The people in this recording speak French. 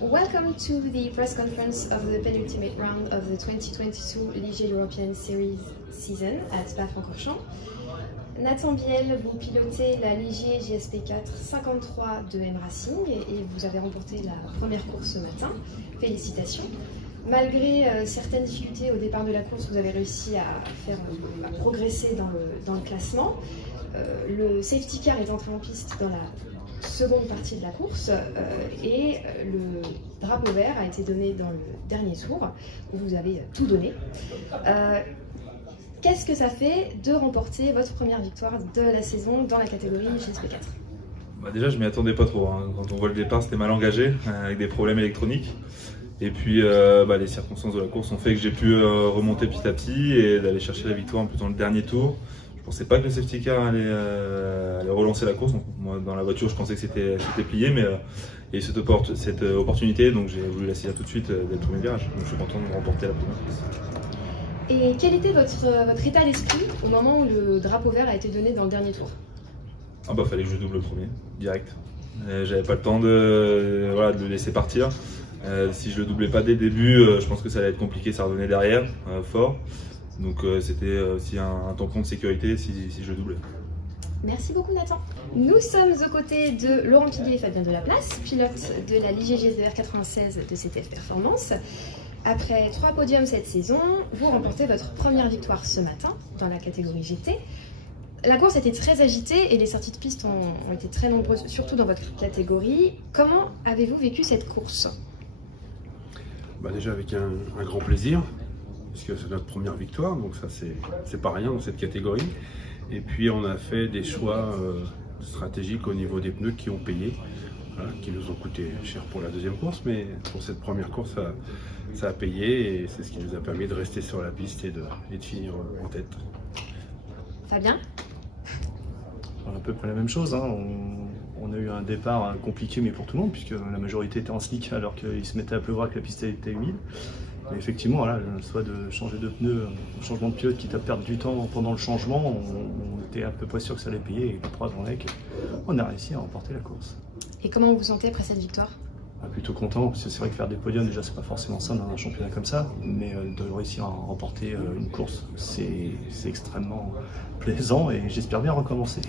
Welcome to the press conference of the penultimate round of the 2022 Ligier European Series season at Spa-Francorchamps. Nathan Biel, vous pilotez la Ligier JSP 4 53 de M Racing et vous avez remporté la première course ce matin. Félicitations. Malgré certaines difficultés au départ de la course, vous avez réussi à progresser dans le classement. Le safety car est entré en piste dans la seconde partie de la course et le drapeau vert a été donné dans le dernier tour où vous avez tout donné. Qu'est-ce que ça fait de remporter votre première victoire de la saison dans la catégorie JSP 4? Déjà, je m'y attendais pas trop. Quand on voit le départ, c'était mal engagé, avec des problèmes électroniques. Et puis, les circonstances de la course ont fait que j'ai pu remonter petit à petit et d'aller chercher la victoire en plus dans le dernier tour. Je pensais pas que le safety car allait relancer la course. Donc, moi, dans la voiture, je pensais que c'était plié, mais il y a eu cette opportunité, donc j'ai voulu la saisir tout de suite dès le premier virage. Donc, je suis content de remporter la première course. Et quel était votre état d'esprit au moment où le drapeau vert a été donné dans le dernier tour? Fallait que je double le premier, direct. J'avais pas le temps de le laisser partir. Si je le doublais pas dès le début, je pense que ça allait être compliqué, ça revenait derrière, fort. Donc c'était aussi un tampon de sécurité si je doublais. Merci beaucoup Nathan. Nous sommes aux côtés de Laurent Piguet et Fabien Delaplace, pilote de la Ligier GSDR 96 de CTF Performance. Après 3 podiums cette saison, vous remportez votre première victoire ce matin dans la catégorie GT. La course était très agitée et les sorties de piste ont été très nombreuses, surtout dans votre catégorie. Comment avez-vous vécu cette course? Déjà avec un grand plaisir, puisque c'est notre première victoire, donc ça c'est pas rien dans cette catégorie. Et puis on a fait des choix stratégiques au niveau des pneus qui ont payé, qui nous ont coûté cher pour la deuxième course, mais pour cette première course ça a payé et c'est ce qui nous a permis de rester sur la piste et de finir en tête. Fabien? Un peu près la même chose, on a eu un départ compliqué mais pour tout le monde puisque la majorité était en slick alors qu'il se mettait à pleuvoir et que la piste était humide. Mais effectivement, le choix de changer de pneu, le changement de pilote quitte à perdre du temps pendant le changement, on était à peu près sûr que ça allait payer et les 3 grands legs, on a réussi à remporter la course. Et comment vous vous sentez après cette victoire? Plutôt content, parce que c'est vrai que faire des podiums déjà c'est pas forcément ça dans un championnat comme ça, mais de réussir à remporter une course c'est extrêmement plaisant et j'espère bien recommencer.